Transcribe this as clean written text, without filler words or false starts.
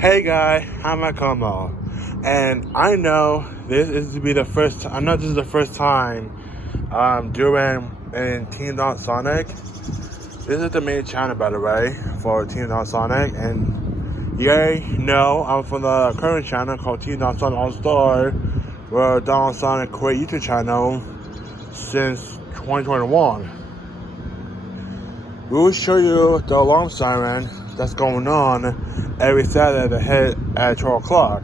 Hey guys, I'm Makomo, and I know this is to be the first. I know this is the first time doing in Team Sonic. This is the main channel, by the way, for Team Sonic, and you guys know I'm from the current channel called Team Sonic All Star, where Don Sonic create YouTube channel since 2021. We will show you the alarm siren that's going on every Saturday at 12 o'clock.